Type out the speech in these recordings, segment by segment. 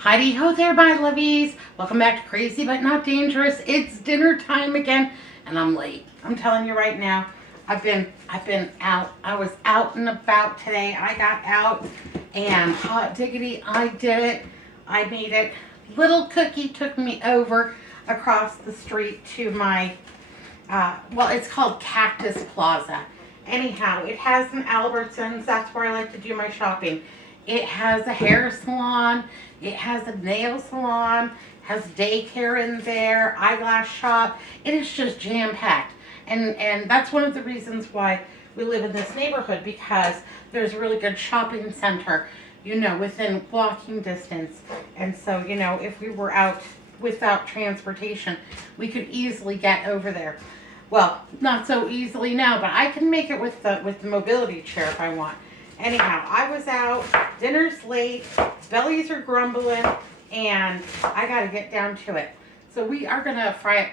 Heidi ho there, my lovies. Welcome back to Crazy But Not Dangerous. It's dinner time again, and I'm late. I'm telling you right now, I've been out. I was out and about today. I got out, and hot diggity, I did it. I made it. Little Cookie took me over across the street to my, well, it's called Cactus Plaza. Anyhow, it has an Albertsons. That's where I like to do my shopping. It has a hair salon. It has a nail salon. Has daycare in there. Eyelash shop. It is just jam packed, and that's one of the reasons why we live in this neighborhood, because there's a really good shopping center, within walking distance. And so, if we were out without transportation, we could easily get over there. Well, not so easily now, but I can make it with the mobility chair if I want. Anyhow, I was out, dinner's late, bellies are grumbling, and I gotta get down to it. So I'm gonna fry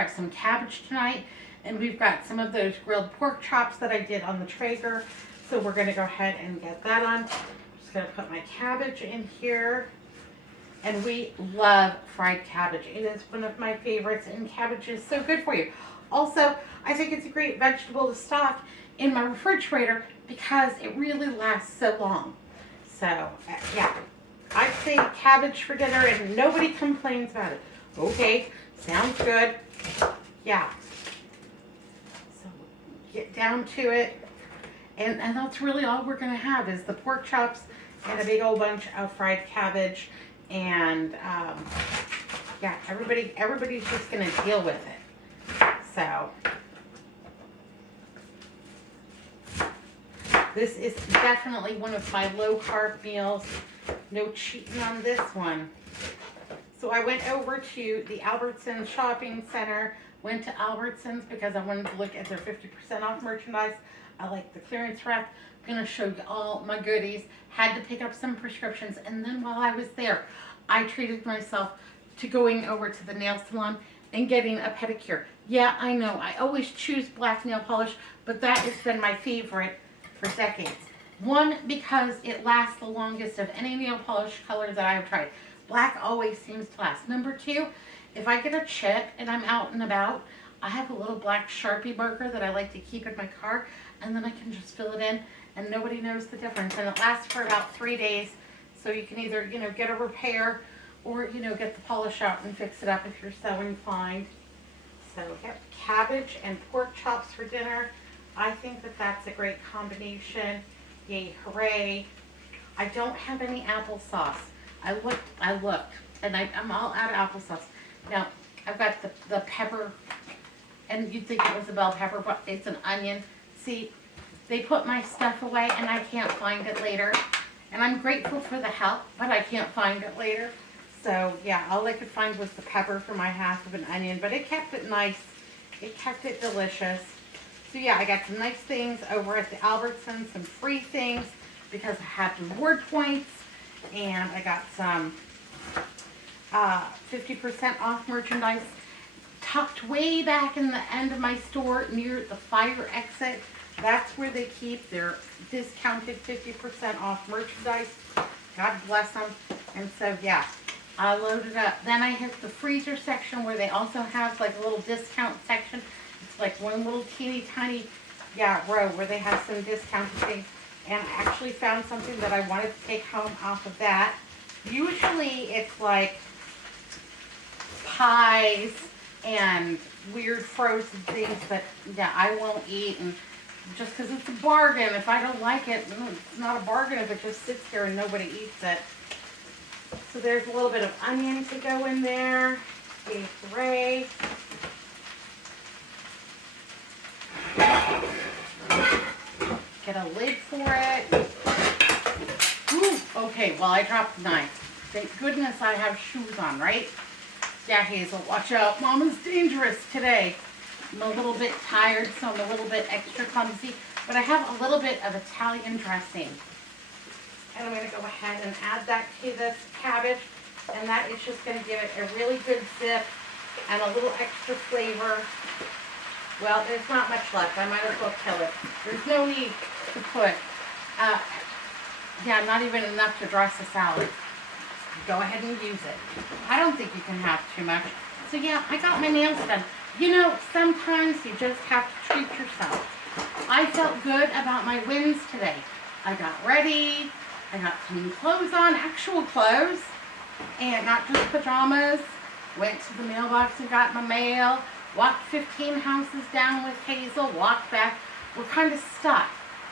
up some cabbage tonight, and we've got some of those grilled pork chops that I did on the Traeger. So we're gonna go ahead and get that on. I'm just gonna put my cabbage in here. And we love fried cabbage. It is one of my favorites, and cabbage is so good for you. Also, I think it's a great vegetable to stock in my refrigerator because it really lasts so long. So, yeah, I say cabbage for dinner and nobody complains about it. Okay, sounds good. Yeah. So, get down to it. And that's really all we're going to have is the pork chops and a big old bunch of fried cabbage. And, yeah, everybody's just going to deal with it. So, this is definitely one of my low-carb meals. No cheating on this one. So I went over to the Albertsons shopping center. Went to Albertsons because I wanted to look at their 50% off merchandise. I like the clearance rack. I'm going to show you all my goodies. Had to pick up some prescriptions. And then while I was there, I treated myself to going over to the nail salon and getting a pedicure. Yeah, I know. I always choose black nail polish, but that has been my favorite for decades. One, because it lasts the longest of any nail polish color that I have tried. Black always seems to last. Number two, if I get a chip and I'm out and about, I have a little black Sharpie marker that I like to keep in my car, and then I can just fill it in, and nobody knows the difference. And it lasts for about 3 days, so you can either, get a repair or, get the polish out and fix it up if you're so inclined. So, yep, cabbage and pork chops for dinner. I think that that's a great combination. Yay, hooray. I don't have any applesauce. I looked, and I'm all out of applesauce. Now, I've got the pepper, and you'd think it was a bell pepper, but it's an onion. See, they put my stuff away, and I can't find it later. And I'm grateful for the help, but I can't find it later. So, yeah, all I could find was the pepper for my half of an onion, but it kept it nice. It kept it delicious. So, yeah, I got some nice things over at the Albertsons, some free things because I had reward points, and I got some 50% off merchandise tucked way back in the end of my store near the fire exit. That's where they keep their discounted 50% off merchandise. God bless them. And so, yeah, I loaded up. Then I hit the freezer section where they also have like a little discount section. It's like one little teeny tiny, row where they have some discounted things. And I actually found something that I wanted to take home off of that. Usually it's like pies and weird frozen things that, I won't eat. And just because it's a bargain, if I don't like it, it's not a bargain if it just sits here and nobody eats it. So there's a little bit of onion to go in there. Yay, hooray. Get a lid for it. Ooh, okay, well, I dropped the knife. Thank goodness I have shoes on, right? Yeah, Hazel, watch out. Mama's dangerous today. I'm a little bit tired, so I'm a little bit extra clumsy. But I have a little bit of Italian dressing. And I'm going to go ahead and add that to this cabbage. And that is just going to give it a really good zip and a little extra flavor. Well, there's not much left. I might as well kill it. There's no need to put, not even enough to dress a salad. go ahead and use it. I don't think you can have too much. So yeah, I got my nails done. You know, sometimes you just have to treat yourself. I felt good about my wins today. I got ready. I got some new clothes on, actual clothes, and not just pajamas. Went to the mailbox and got my mail. Walked 15 houses down with Hazel. Walked back. We're kind of stuck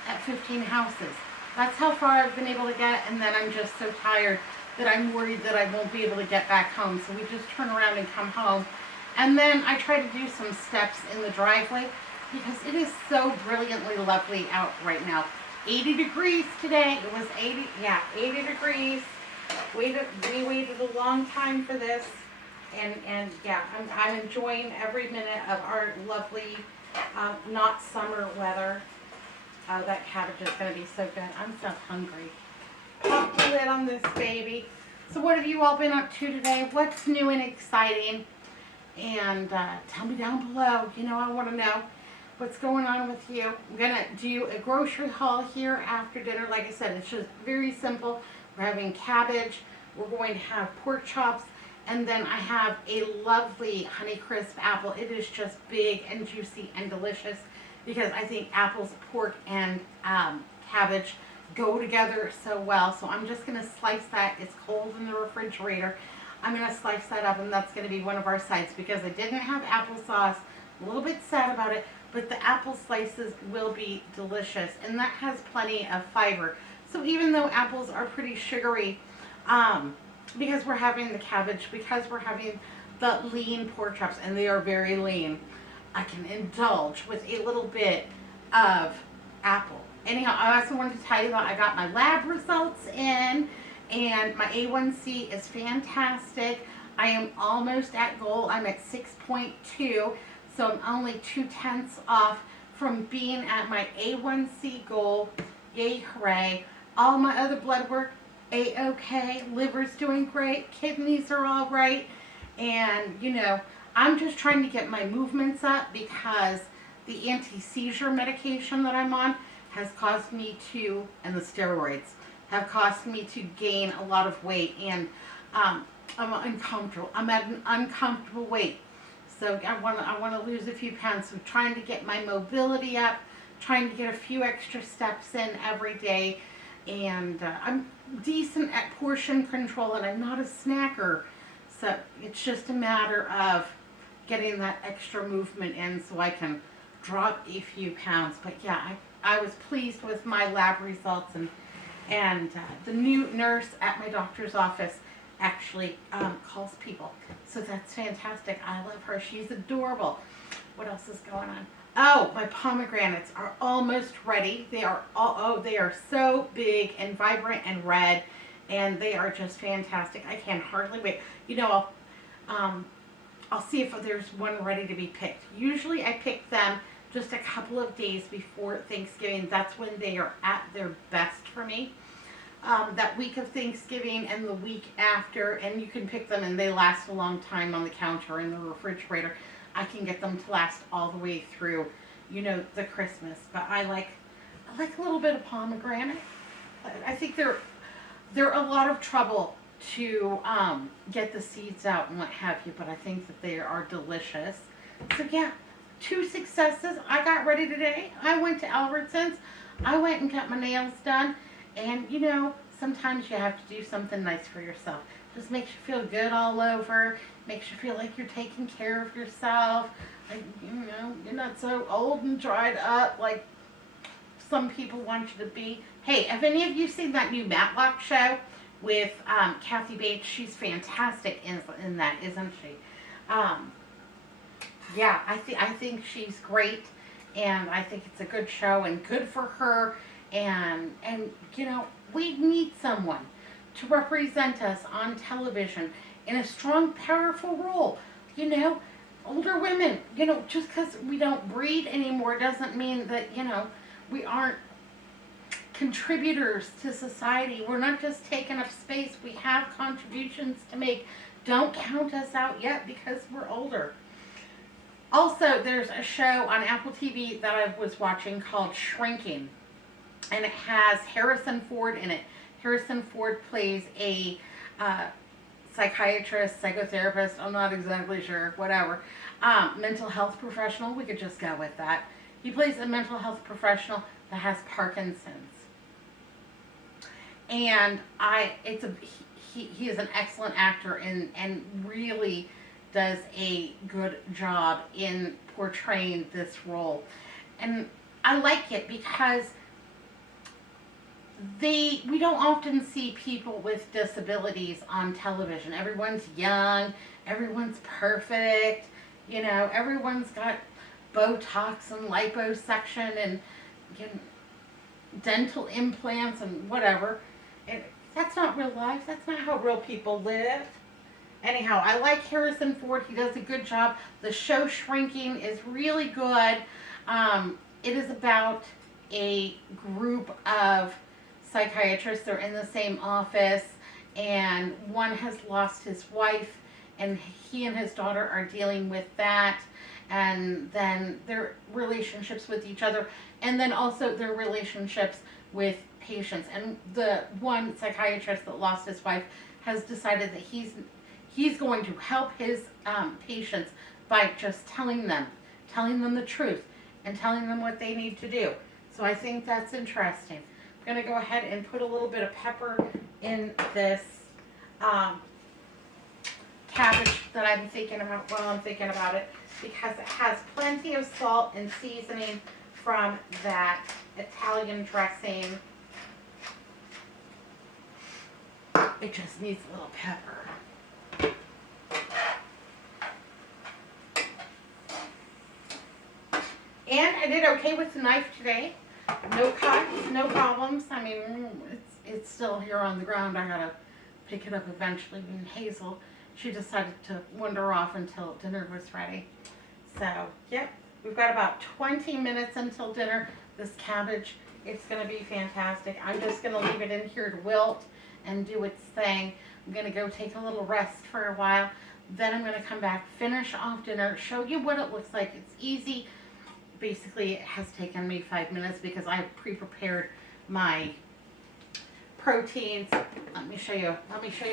at 15 houses. That's how far I've been able to get, and then I'm just so tired that I'm worried that I won't be able to get back home. So we just turn around and come home. And then I try to do some steps in the driveway because it is so brilliantly lovely out right now. 80 degrees today. It was 80 degrees. We waited a long time for this. And yeah, I'm enjoying every minute of our lovely, not summer weather. That cabbage is going to be so good. I'm so hungry. Pop the lid on this baby. So what have you all been up to today? What's new and exciting? And tell me down below. You know, I want to know what's going on with you. I'm going to do a grocery haul here after dinner. Like I said, it's just very simple. We're having cabbage. We're going to have pork chops. And then I have a lovely Honeycrisp apple. It is just big and juicy and delicious because I think apples, pork, and cabbage go together so well. So I'm just going to slice that. It's cold in the refrigerator. I'm going to slice that up, and that's going to be one of our sides because I didn't have applesauce. A little bit sad about it, but the apple slices will be delicious, and that has plenty of fiber. So even though apples are pretty sugary, because we're having the cabbage, because we're having the lean pork chops, and they are very lean, I can indulge with a little bit of apple. Anyhow, I also wanted to tell you that I got my lab results in, and my A1C is fantastic. I am almost at goal. I'm at 6.2, so I'm only 0.2 off from being at my A1C goal. Yay, hooray. All my other blood work, A-okay. Liver's doing great. Kidneys are all right. And, you know, I'm just trying to get my movements up because the anti-seizure medication that I'm on has caused me to, and the steroids, have caused me to gain a lot of weight. And I'm uncomfortable. I'm at an uncomfortable weight. So I want to lose a few pounds. So I'm trying to get my mobility up, trying to get a few extra steps in every day. And I'm decent at portion control, and I'm not a snacker. So it's just a matter of getting that extra movement in so I can drop a few pounds. But yeah, I was pleased with my lab results, and the new nurse at my doctor's office actually calls people. So that's fantastic. I love her. She's adorable. What else is going on? Oh, my pomegranates are almost ready. They are they are so big and vibrant and red, and they are just fantastic. I can hardly wait. You know, I'll see if there's one ready to be picked. Usually I pick them just a couple of days before Thanksgiving. That's when they are at their best for me. That week of Thanksgiving and the week after, and you can pick them and they last a long time on the counter in the refrigerator. I can get them to last all the way through, you know, the Christmas. But I like a little bit of pomegranate. I think they're a lot of trouble to get the seeds out and what have you, but I think that they are delicious. So yeah, 2 successes. I got ready today. I went to Albertsons. I went and got my nails done. And you know, sometimes you have to do something nice for yourself. Just makes you feel good all over. Makes you feel like you're taking care of yourself. Like, you know, you're not so old and dried up like some people want you to be. Hey, have any of you seen that new Matlock show with Kathy Bates? She's fantastic in that, isn't she? Yeah, I think she's great, and I think it's a good show and good for her. And you know, we need someone to represent us on television in a strong, powerful role. You know, older women, you know, just because we don't breed anymore doesn't mean that, you know, we aren't contributors to society. We're not just taking up space. We have contributions to make. Don't count us out yet because we're older. Also, there's a show on Apple TV that I was watching called Shrinking, and it has Harrison Ford in it. Harrison Ford plays a psychiatrist, psychotherapist, I'm not exactly sure, whatever. Mental health professional, we could just go with that. He plays a mental health professional that has Parkinson's. And he is an excellent actor and really does a good job in portraying this role. And I like it because we don't often see people with disabilities on television. Everyone's young, everyone's perfect, everyone's got Botox and liposuction and dental implants and whatever. And that's not real life. That's not how real people live. Anyhow, I like Harrison Ford. He does a good job. The show Shrinking is really good. It is about a group of psychiatrists. They're in the same office, and one has lost his wife, and he and his daughter are dealing with that, and then their relationships with each other, and then also their relationships with patients. And the one psychiatrist that lost his wife has decided that he's going to help his patients by just telling them the truth and telling them what they need to do. So I think that's interesting. I'm going to go ahead and put a little bit of pepper in this cabbage that I'm thinking about while I'm thinking about it, because it has plenty of salt and seasoning from that Italian dressing. It just needs a little pepper. And I did okay with the knife today. No cuts, no problems. I mean, it's still here on the ground. I gotta pick it up eventually. And Hazel, she decided to wander off until dinner was ready. So, yep, we've got about 20 minutes until dinner. This cabbage, it's gonna be fantastic. I'm just gonna leave it in here to wilt and do its thing. I'm gonna go take a little rest for a while. Then I'm gonna come back, finish off dinner, show you what it looks like. It's easy. Basically, it has taken me 5 minutes because I pre-prepared my proteins. Let me show you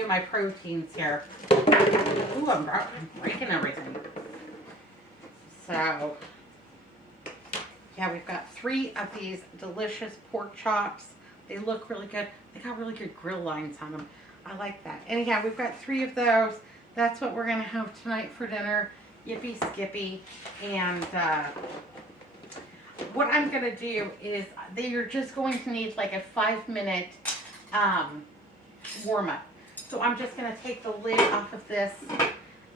my proteins here. Ooh, I'm breaking everything. So, yeah, we've got 3 of these delicious pork chops. They look really good. They got really good grill lines on them. I like that. Anyhow, we've got 3 of those. That's what we're going to have tonight for dinner. Yippee skippy. And what I'm going to do is you're just going to need like a 5-minute warm up. So I'm just going to take the lid off of this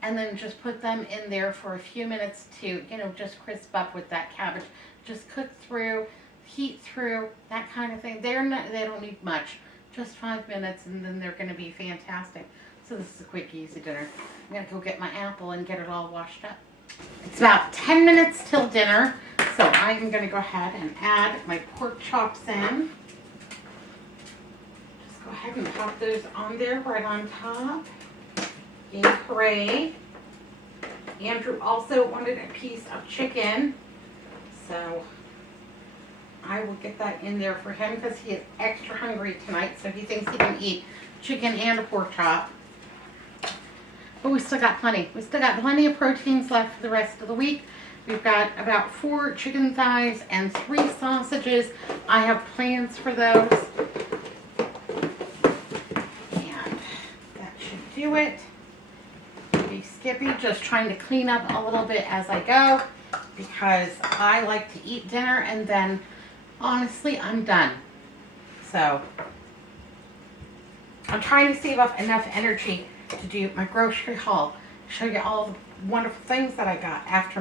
and then just put them in there for a few minutes to, just crisp up with that cabbage. Just cook through, heat through, that kind of thing. They don't need much. Just 5 minutes and then they're going to be fantastic. So this is a quick, easy dinner. I'm going to go get my apple and get it all washed up. It's about 10 minutes till dinner. So I'm going to go ahead and add my pork chops in. Just go ahead and pop those on there right on top. Yay, hooray. Andrew also wanted a piece of chicken. So I will get that in there for him because he is extra hungry tonight. So he thinks he can eat chicken and a pork chop. But we still got plenty. We still got plenty of proteins left for the rest of the week. We've got about 4 chicken thighs and 3 sausages. I have plans for those. And that should do it. Be Skippy, just trying to clean up a little bit as I go because I like to eat dinner and then honestly I'm done. So I'm trying to save up enough energy to do my grocery haul, show you all the wonderful things that I got after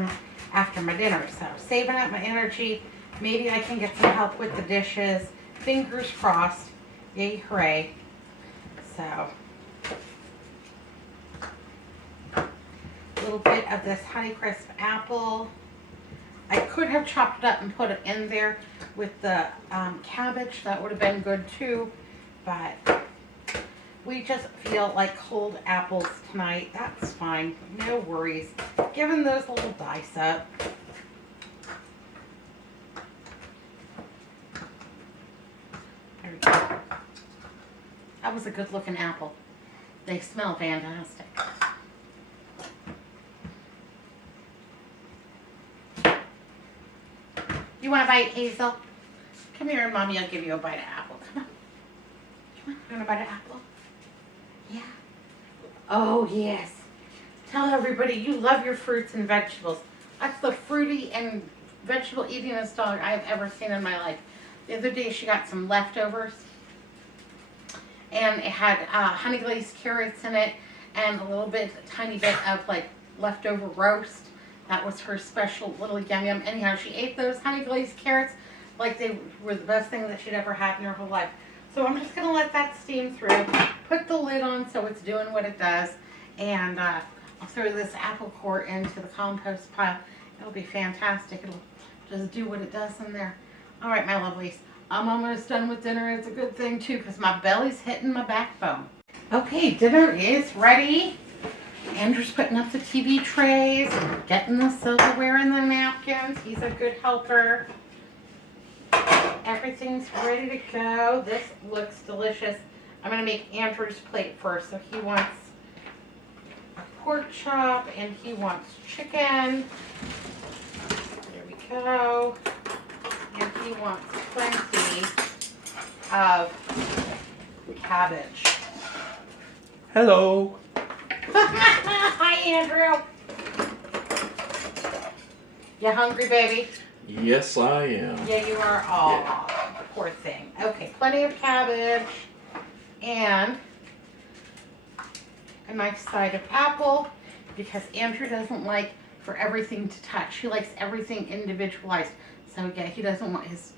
my dinner. So saving up my energy. Maybe I can get some help with the dishes. Fingers crossed. Yay, hooray. So a little bit of this Honeycrisp apple. I could have chopped it up and put it in there with the cabbage. That would have been good too. But we just feel like cold apples tonight. That's fine. No worries. Giving those a little dice up. There we go. That was a good looking apple. They smell fantastic. You want a bite, Hazel? Come here, Mommy. I'll give you a bite of apple. Come on. You want a bite of apple? Yeah. Oh, yes. Tell everybody you love your fruits and vegetables. That's the fruity and vegetable eatingest dog I've ever seen in my life. The other day she got some leftovers. And it had honey glazed carrots in it and a tiny bit of like leftover roast. That was her special little yum yum. Anyhow, she ate those honey glazed carrots like they were the best thing that she'd ever had in her whole life. So I'm just going to let that steam through. Put the lid on so it's doing what it does. And I'll throw this apple core into the compost pile. It'll be fantastic. It'll just do what it does in there. All right, my lovelies. I'm almost done with dinner. It's a good thing, too, because my belly's hitting my backbone. Okay, dinner is ready. Andrew's putting up the TV trays, getting the silverware and the napkins. He's a good helper. Everything's ready to go. This looks delicious. I'm going to make Andrew's plate first. So he wants a pork chop and he wants chicken. There we go. And he wants plenty of cabbage. Hello. Hi, Andrew. You hungry, baby? Yes, I am. Yeah, you are. Oh, poor thing. Okay, plenty of cabbage and a nice side of apple because Andrew doesn't like for everything to touch. He likes everything individualized. So yeah, he doesn't want his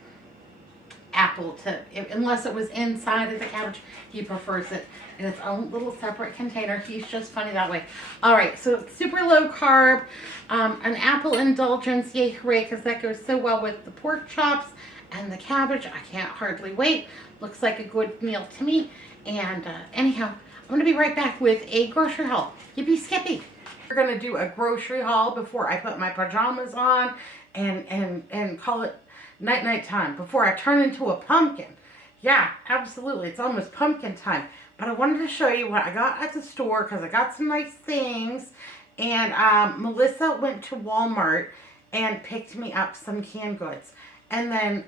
apple to, unless it was inside of the cabbage, he prefers it in its own little separate container. He's just funny that way. All right, so it's super low carb, an apple indulgence, yay hooray, because that goes so well with the pork chops and the cabbage. I can't hardly wait. Looks like a good meal to me. And anyhow, I'm going to be right back with a grocery haul. Yippee skippy. We're going to do a grocery haul before I put my pajamas on and call it night time before I turn into a pumpkin. Yeah, absolutely. It's almost pumpkin time. But I wanted to show you what I got at the store because I got some nice things. And Melissa went to Walmart and picked me up some canned goods. And then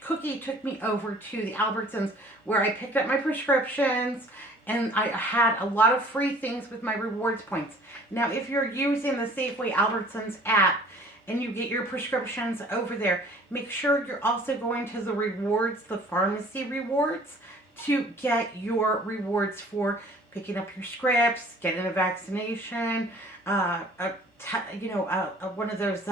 Cookie took me over to the Albertsons where I picked up my prescriptions. And I had a lot of free things with my rewards points. Now, if you're using the Safeway Albertsons app, and you get your prescriptions over there, make sure you're also going to the rewards, the pharmacy rewards, to get your rewards for picking up your scripts, getting a vaccination, one of those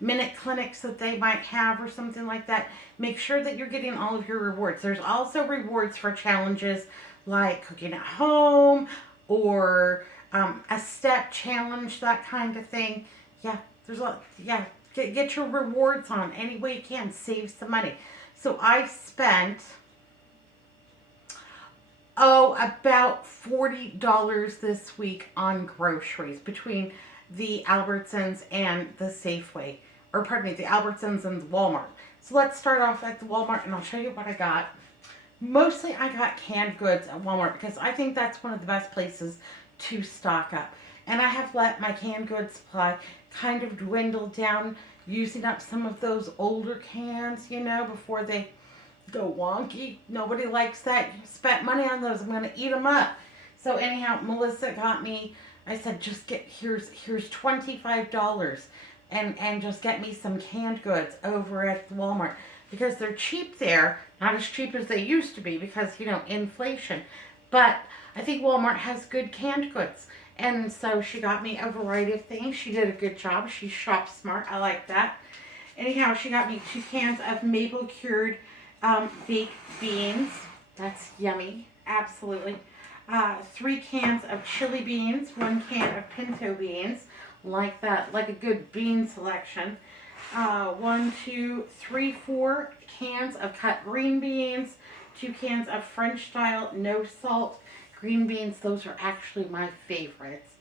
minute clinics that they might have or something like that. Make sure that you're getting all of your rewards. There's also rewards for challenges like cooking at home or a step challenge, that kind of thing. Yeah. There's a lot, yeah, get your rewards on any way you can. Save some money. So I spent, about $40 this week on groceries between the Albertsons and the Safeway. Or pardon me, the Albertsons and the Walmart. So let's start off at the Walmart and I'll show you what I got. Mostly I got canned goods at Walmart because I think that's one of the best places to stock up. And I have let my canned goods supply kind of dwindle down, using up some of those older cans, before they go wonky. Nobody likes that. You spent money on those. I'm going to eat them up. So anyhow, Melissa got me, I said, just here's $25 and just get me some canned goods over at Walmart because they're cheap there. Not as cheap as they used to be because, inflation. But I think Walmart has good canned goods. And so she got me a variety of things. She did a good job. She shopped smart. I like that. Anyhow, she got me 2 cans of maple cured baked beans. That's yummy. Absolutely. 3 cans of chili beans. 1 can of pinto beans. Like that. Like a good bean selection. 1, 2, 3, 4 cans of cut green beans. 2 cans of French style, no salt green beans. Those are actually my favorites.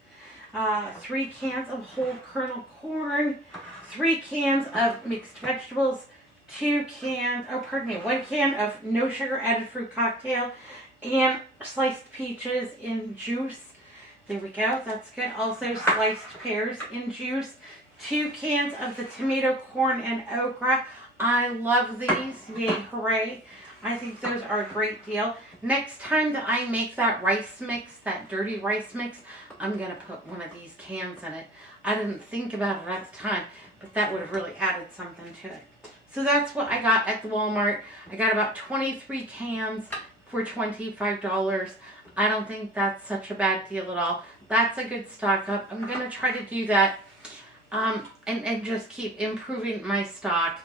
3 cans of whole kernel corn. 3 cans of mixed vegetables. 1 can of no sugar added fruit cocktail. And sliced peaches in juice. There we go. That's good. Also sliced pears in juice. 2 cans of the tomato, corn, and okra. I love these. Yay, hooray. I think those are a great deal. Next time that I make that rice mix, that dirty rice mix, I'm going to put one of these cans in it. I didn't think about it at the time, but that would have really added something to it. So that's what I got at the Walmart. I got about 23 cans for $25. I don't think that's such a bad deal at all. That's a good stock up. I'm going to try to do that and just keep improving my stock.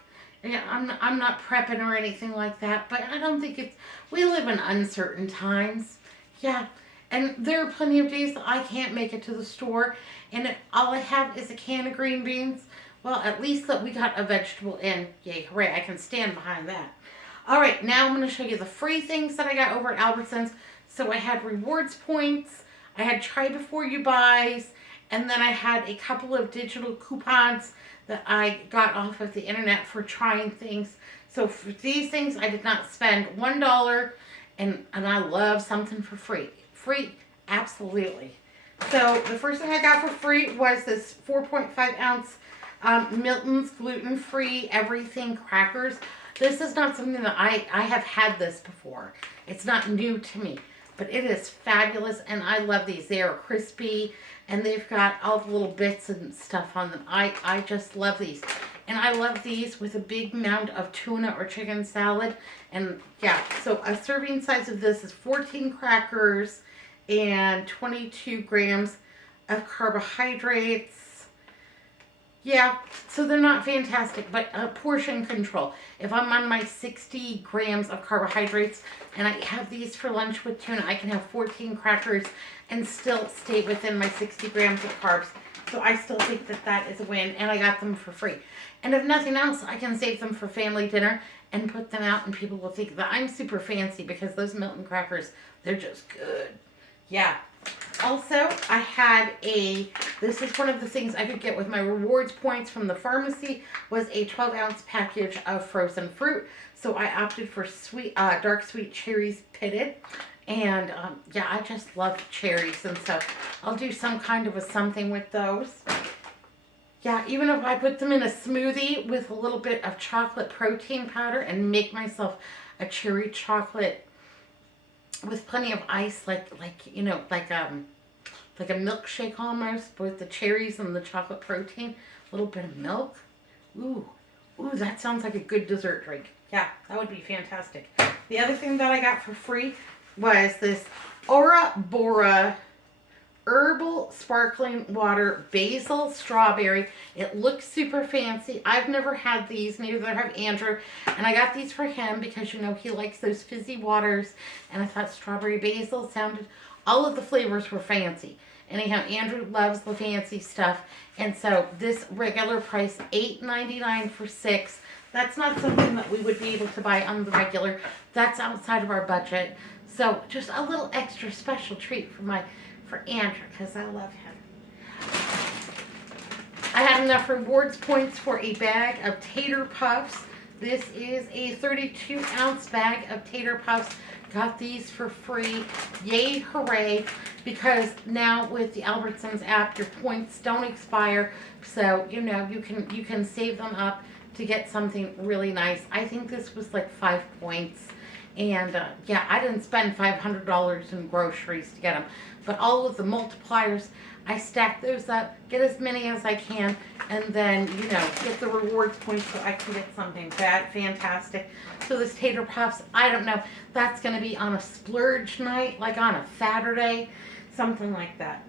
Yeah, I'm not prepping or anything like that, but I don't think it's, we live in uncertain times. Yeah, and there are plenty of days that I can't make it to the store, and if all I have is a can of green beans, well, at least that we got a vegetable in. Yay, hooray, I can stand behind that. All right, now I'm going to show you the free things that I got over at Albertsons. So I had rewards points, I had try before you buys, and then I had a couple of digital coupons that I got off of the internet for trying things. So for these things, I did not spend $1, and I love something for free. Free, absolutely. So the first thing I got for free was this 4.5 ounce Milton's gluten-free everything crackers. This is not something that I have had this before. It's not new to me, but it is fabulous, and I love these. They are crispy, and they've got all the little bits and stuff on them. I just love these. And I love these with a big mound of tuna or chicken salad. And yeah, so a serving size of this is 14 crackers and 22 grams of carbohydrates. Yeah, so they're not fantastic, but portion control. If I'm on my 60 grams of carbohydrates and I have these for lunch with tuna, I can have 14 crackers and still stay within my 60 grams of carbs. So I still think that that is a win, and I got them for free. And if nothing else, I can save them for family dinner and put them out, and people will think that I'm super fancy because those Milton crackers, they're just good. Yeah. Also, I had this is one of the things I could get with my rewards points from the pharmacy, was a 12-ounce package of frozen fruit. So I opted for dark sweet cherries pitted. And yeah, I just love cherries, and so I'll do some kind of a something with those. Yeah, even if I put them in a smoothie with a little bit of chocolate protein powder and make myself a cherry chocolate with plenty of ice, like a milkshake almost, with the cherries and the chocolate protein, a little bit of milk. Ooh, that sounds like a good dessert drink. Yeah, that would be fantastic. The other thing that I got for free was this Ora Bora herbal sparkling water basil strawberry. It looks super fancy. I've never had these, neither have Andrew, and I got these for him because, you know, he likes those fizzy waters, and I thought strawberry basil sounded, all of the flavors were fancy. Anyhow, Andrew loves the fancy stuff, and so this regular price, $8.99 for 6. That's not something that we would be able to buy on the regular. That's outside of our budget. So just a little extra special treat for Andrew, because I love him. I had enough rewards points for a bag of tater puffs. This is a 32-ounce bag of tater puffs. Got these for free. Yay, hooray. Because now with the Albertsons app, your points don't expire. So, you know, you can save them up to get something really nice. I think this was like 5 points. And yeah, I didn't spend $500 in groceries to get them. But all of the multipliers, I stack those up, get as many as I can, and then, you know, get the rewards points so I can get something fantastic. So this tater puffs, I don't know, that's going to be on a splurge night, like on a Saturday, something like that.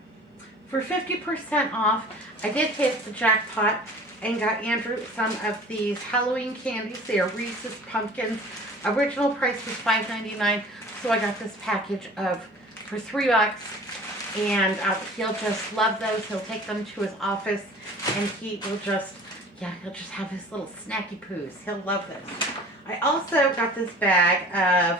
For 50% off, I did hit the jackpot and got Andrew some of these Halloween candies. They are Reese's Pumpkins. Original price was $5.99, so I got this package for $3, and he'll just love those. He'll take them to his office, and he'll just have his little snacky poos. He'll love this. I also got this bag of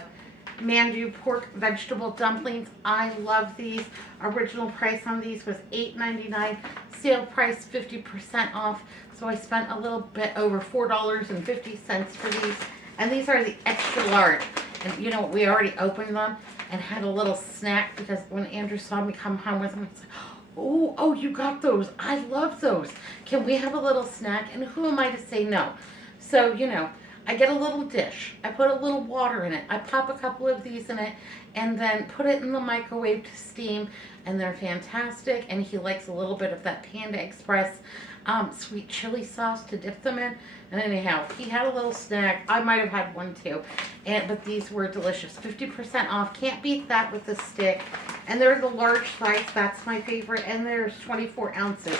Mandu pork vegetable dumplings. I love these. Original price on these was $8.99. Sale price 50% off. So I spent a little bit over $4.50 for these. And these are the extra large. And you know what? We already opened them and had a little snack because when Andrew saw me come home with them, he's like, oh, you got those. I love those. Can we have a little snack? And who am I to say no? So, you know, I get a little dish. I put a little water in it. I pop a couple of these in it and then put it in the microwave to steam. And they're fantastic. And he likes a little bit of that Panda Express sweet chili sauce to dip them in. And anyhow, he had a little snack. I might have had one too. But these were delicious. 50% off. Can't beat that with a stick. And they're the large size. That's my favorite. And there's 24 ounces.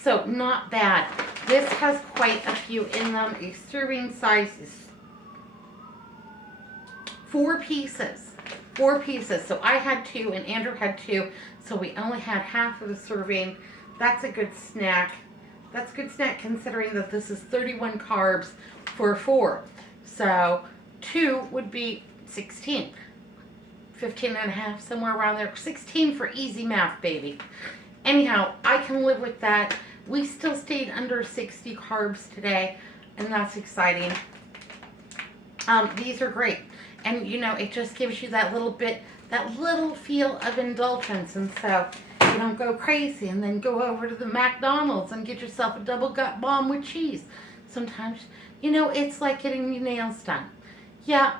So not bad. This has quite a few in them. A serving size is 4 pieces. 4 pieces. So I had 2 and Andrew had 2. So we only had half of the serving. That's a good snack. That's a good snack considering that this is 31 carbs for 4. So 2 would be 16. 15 and a half, somewhere around there. 16 for easy math, baby. Anyhow, I can live with that. We still stayed under 60 carbs today, and that's exciting. These are great. And, you know, it just gives you that little bit, that little feel of indulgence. And so you don't go crazy and then go over to the McDonald's and get yourself a double gut bomb with cheese. Sometimes, you know, it's like getting your nails done. Yeah,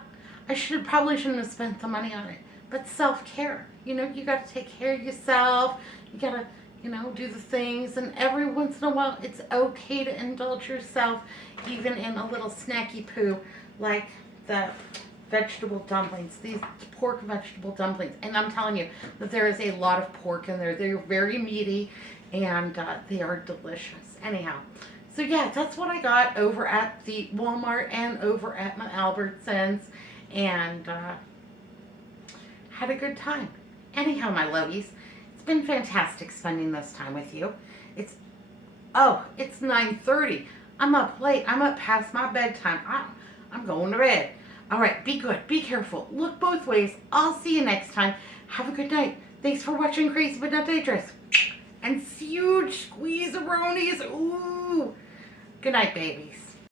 probably shouldn't have spent the money on it. But self-care, you know, you got to take care of yourself. You got to, you know, do the things. And every once in a while, it's okay to indulge yourself, even in a little snacky poo, like the vegetable dumplings, these pork vegetable dumplings. And I'm telling you that there is a lot of pork in there. They're very meaty, and they are delicious. Anyhow, so yeah, that's what I got over at the Walmart and over at my Albertsons, and had a good time. Anyhow, my lovies, it's been fantastic spending this time with you. It's 9:30. I'm up late. I'm up past my bedtime. I'm going to bed. All right, be good. Be careful. Look both ways. I'll see you next time. Have a good night. Thanks for watching Crazy But Not Dangerous. And huge squeeze-a-ronies. Ooh. Good night, babies.